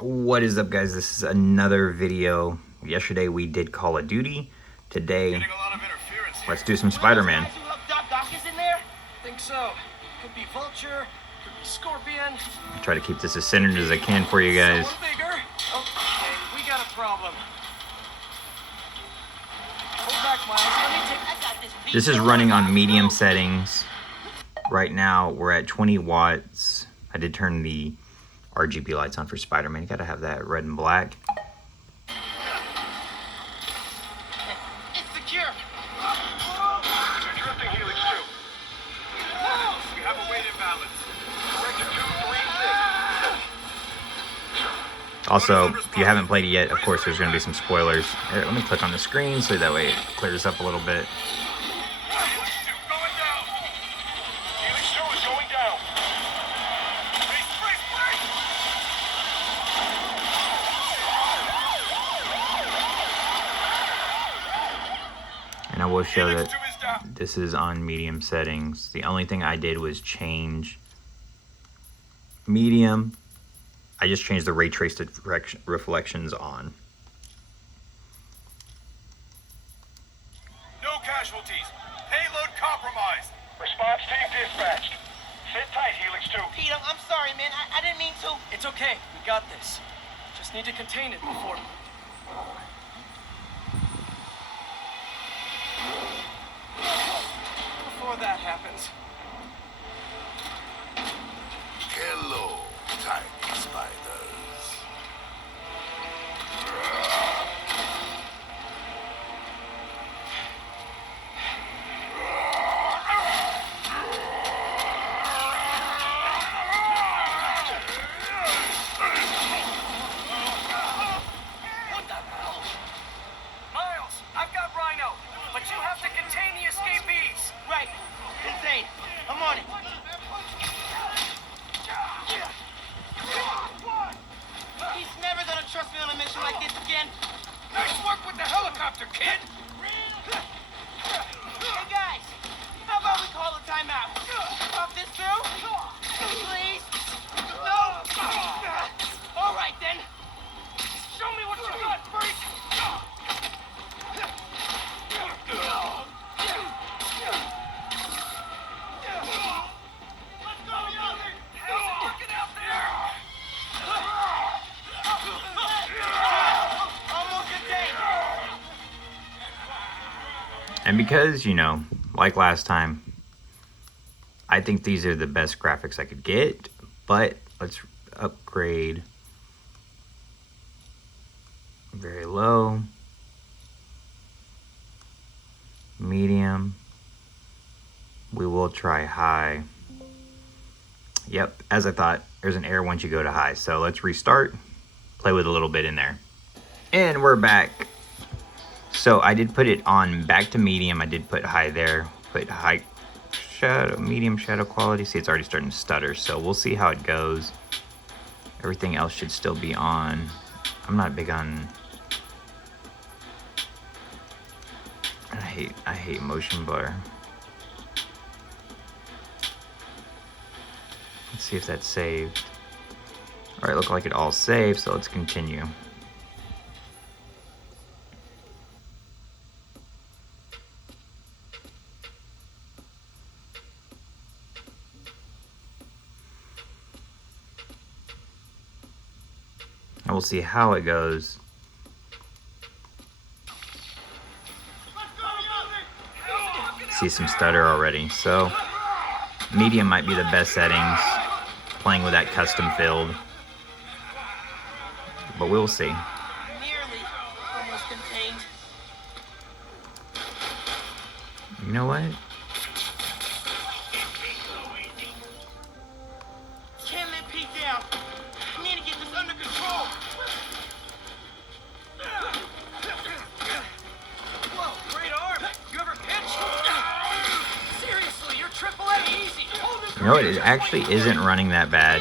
What is up, guys? This is another video. Yesterday we did Call of Duty. Today, let's do some Spider-Man. Doc is in there? I think so. Could be Vulture, could be Scorpion. I'll try to keep this as centered as I can for you guys. Bigger. Okay, we got a problem. Hold back, Miles. Let me take. I got this. This is running on medium settings. Right now we're at 20 watts. I did turn the RGB lights on for Spider-Man. You gotta have that red and black. It's secure. Drifting Helix 2. We have a weight imbalance. Correction 236. Also, if you haven't played it yet, of course there's gonna be some spoilers. Here, let me click on the screen so that way it clears up a little bit. Helix 2 going down. Helix 2 is going down. Brace. And I will show Helix that 2 is down. this is on medium settings. The only thing I did was change medium. I just changed the ray traced reflections on. No casualties. Payload compromised. Response team dispatched. Sit tight, Helix 2. Pete, I'm sorry, man. I didn't mean to. It's okay. We got this. Just need to contain it before. Before that happens. Hello, tiny spiders. Miles, I've got Rhino, but you have to contain the escapees. Right. Insane. I'm on it. He's never gonna trust me on a mission like this again. Nice work with the helicopter, kid. Hey, guys. How about we call a timeout? Talk this through? Please? No? All right, then. Show me what you got, freak. Let's go, Yogi. How's it looking out there? Almost a day. And because, you know, like last time, I think these are the best graphics I could get, but let's upgrade very low, medium. We will try high. Yep, as I thought, there's an error once you go to high. So let's restart, play with a little bit in there. And we're back. So I did put it on back to medium. I did put high there, put high shadow, medium shadow quality. See, it's already starting to stutter. So we'll see how it goes. Everything else should still be on. I'm not big on, I hate motion blur. Let's see if that's saved. All right, look like it all saved, so let's continue. And we'll see how it goes. See some stutter already. So medium might be the best settings, playing with that custom field, but we'll see. Nearly almost contained. You know what? Can't let Pete down. I need to get this under control. Whoa, great arm. You ever pitch? Seriously, you're AAA easy. You know what? It actually isn't running that bad.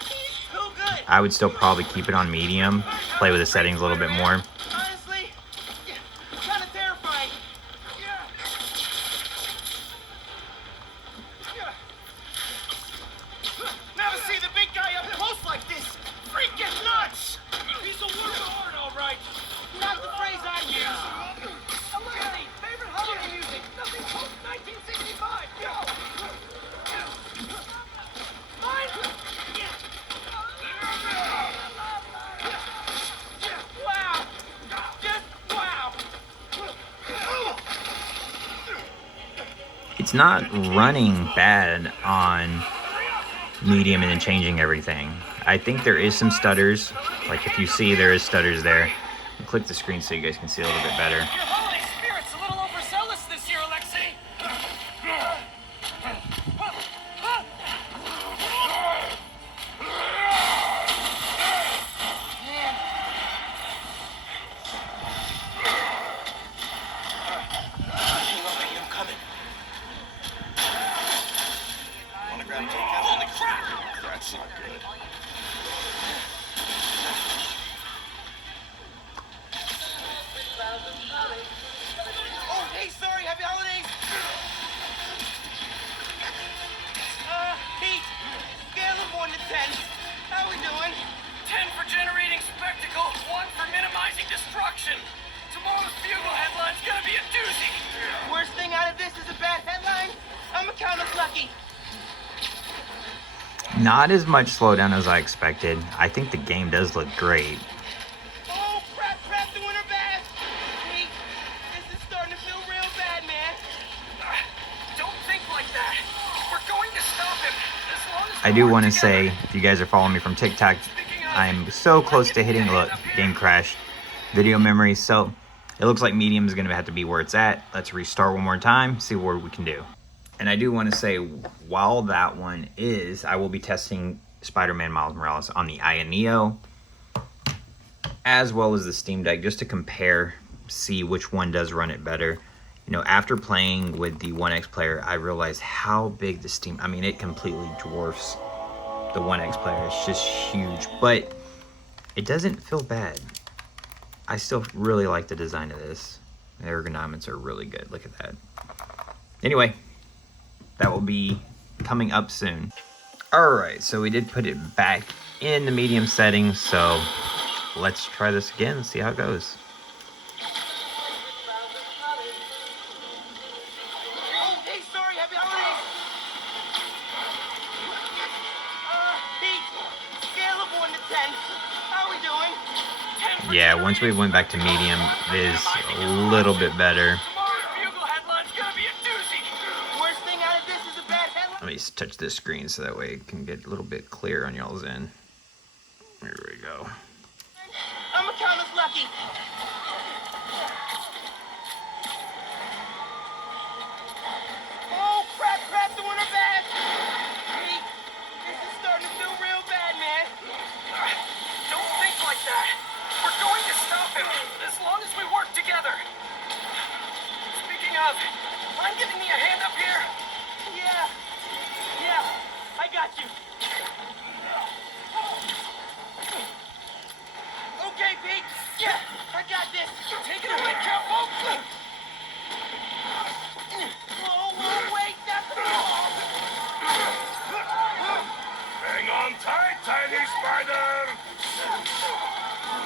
Too good. I would still probably keep it on medium, play with the settings a little bit more. Honestly, kind of terrifying. Never see the big guy up close like this. Freaking nuts! It's not running bad on medium and then changing everything. I think there is some stutters. Like if you see, there is stutters there. I'll click the screen so you guys can see a little bit better. Your holiday spirit's a little overzealous this year, Alexei. I'm coming. Wanna grab takeout? Holy crap! That's not good. Oh, hey, sorry, happy holidays. Pete, scale of 1 to 10. How we doing? 10 for generating spectacle, 1 for minimizing destruction. Tomorrow's Bugle headline's gonna be a doozy. Worst thing out of this is a bad headline. I'ma count us lucky. Not as much slowdown as I expected. I think the game does look great. Oh, crap, doing her bad. Pete, this is starting to feel real bad, man. Don't think like that. We're going to stop him as long as I do want to say, if you guys are following me from TikTok, I'm so close to hitting, look, game crash, video memory. So it looks like medium is going to have to be where it's at. Let's restart one more time, see what we can do. And I do want to say, while that one is, I will be testing Spider-Man Miles Morales on the Aya Neo, as well as the Steam Deck, just to compare, see which one does run it better. You know, after playing with the OneXPlayer, I realized how big the Steam, I mean, it completely dwarfs the OneXPlayer. It's just huge, but it doesn't feel bad. I still really like the design of this. The ergonomics are really good. Look at that. Anyway, that will be coming up soon. Alright, so we did put it back in the medium settings, so let's try this again and see how it goes. Oh, hey, sorry, happy holidays. Pete, scale of 1 to 10. How we doing? Yeah, once we went back to medium, it is a little bit better. tomorrow's Bugle headline's gonna be a doozy. Worst thing out of this is a bad headline. Let me just touch this screen so that way it can get a little bit clear on y'all's end. There we go. I'ma count us lucky. Oh, crap, doing her bad. Pete, this is starting to feel real bad, man. Don't think like that. We're going to stop him as long as we work together. Speaking of, mind giving me a hand up here? Yeah, I got you. Okay, Pete. Yeah, I got this. Take it away, careful. Whoa, wait, that's Hang on tight, tiny spider.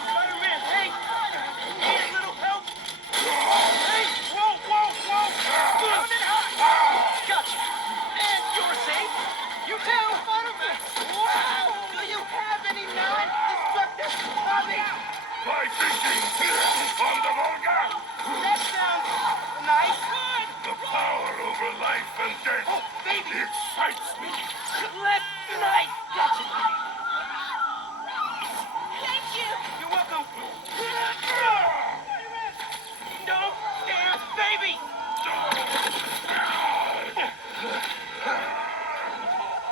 Spider-Man, hey. Need a little help? Hey, whoa. Coming high. Gotcha. And you're safe. You too. Spider-Man. Wow. Do you have any non-destructive hobbies? Fly fishing on the Volga. That sounds nice. The power over life and death Oh, baby. excites me. Let's nice. Gotcha. Thank you. You're welcome. No stairs, baby.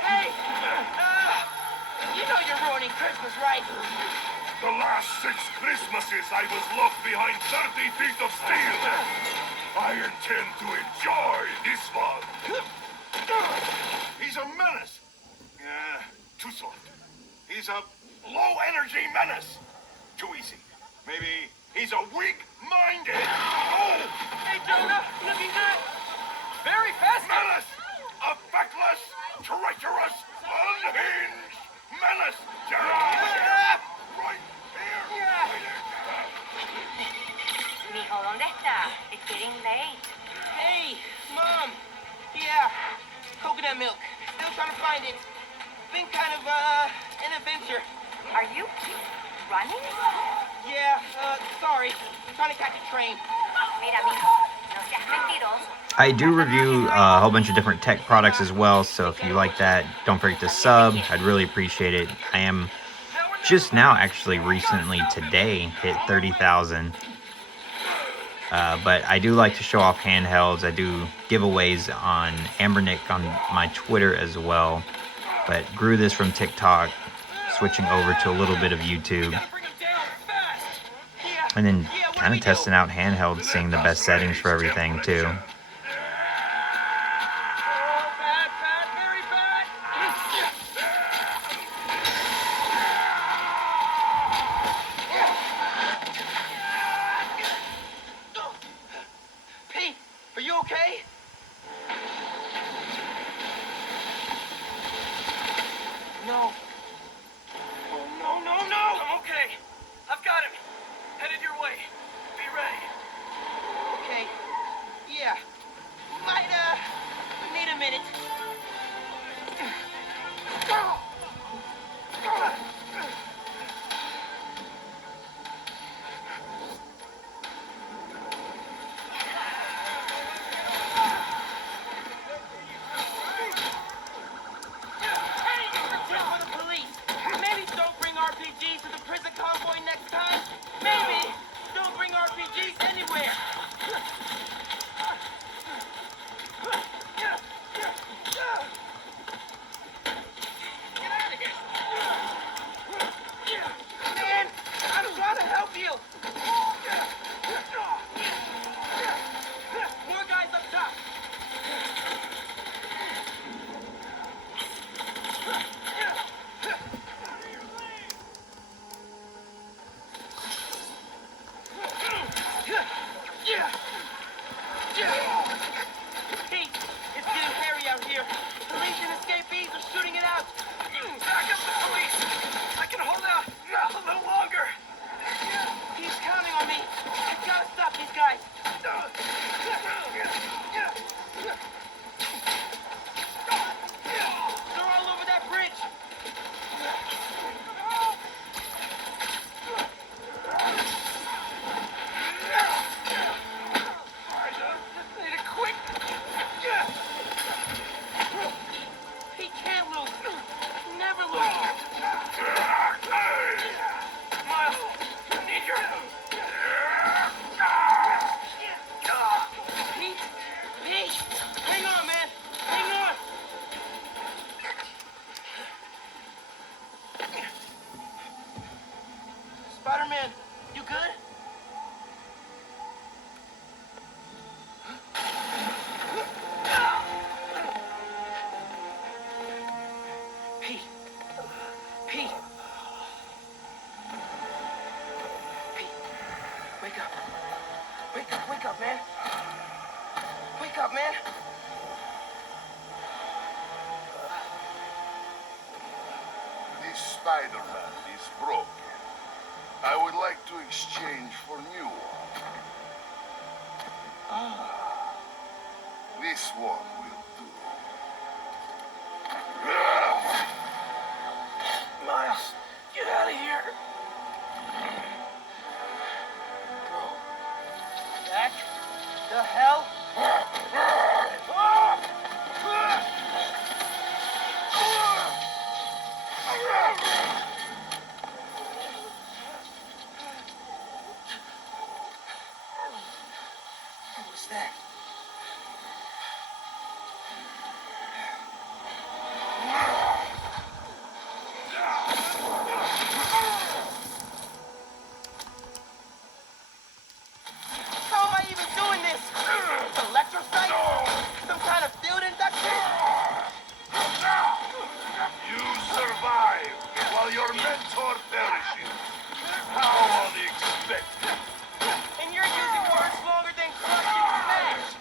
Hey, you know you're ruining Christmas, right? The last 6 Christmases I was locked behind 30 feet of steel. I intend to enjoy this one. He's a menace. Too soft. He's a low-energy menace. Too easy. Maybe he's a weak-minded. Oh! Hey, Jonah, looking good. Very fast menace! A feckless, treacherous, unhinged menace! Right here! Mijo, ¿dónde está? It's getting late. Hey, Mom. Yeah, coconut milk. Still trying to find it. Been kind of, an adventure. Are you running? Yeah, sorry. Trying to catch a train. Mira, mijo, no seas mentiroso. I do review a whole bunch of different tech products as well, so if you like that, don't forget to sub. I'd really appreciate it. I am just now, actually recently today, hit 30,000. But I do like to show off handhelds. I do giveaways on Ambernick on my Twitter as well. But grew this from TikTok, switching over to a little bit of YouTube. And then kind of testing out handhelds, seeing the best settings for everything too. Bad, bad, very bad. Pete, are you okay? No. Oh, no, no, no! I'm okay. I've got him. Headed your way. Be ready. Okay. Yeah. Might, need a minute. Hey, you're a tip for the police. Maybe don't bring RPGs to the prison convoy next time. Maybe don't bring RPGs anywhere. Get out of here. Man, I'm trying to help you. More guys up top. Pete, it's getting hairy out here. Police and escapees are shooting it out. Back up the police. I can hold out a little longer. He's counting on me. I gotta stop these guys. They're all over that bridge. Need a quick. He can't lose. Never lose. Miles, I need your help. Pete, Pete, hang on, man. Hang on. Spider-Man, you good? Pete. Pete. Pete. Wake up. Wake up, man. Wake up, man. This Spider-Man is broken. I would like to exchange for new one. This one will do. Miles, get out of here. Bro. Back the hell? What was that? How am I even doing this? Electrocyte? Some kind of field induction? You survive while your mentor perishes. How unexpected. And you're using words longer than crush and smash.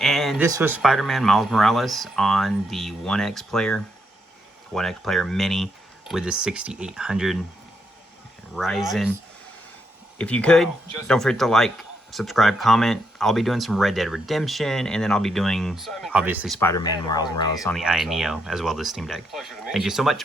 And this was Spider-Man Miles Morales on the OneXPlayer Mini with the 6800 Ryzen. If you could, don't forget to like, subscribe, comment. I'll be doing some Red Dead Redemption, and then I'll be doing, obviously, Spider-Man Miles Morales on the iNeo, as well as Steam Deck. Thank you so much.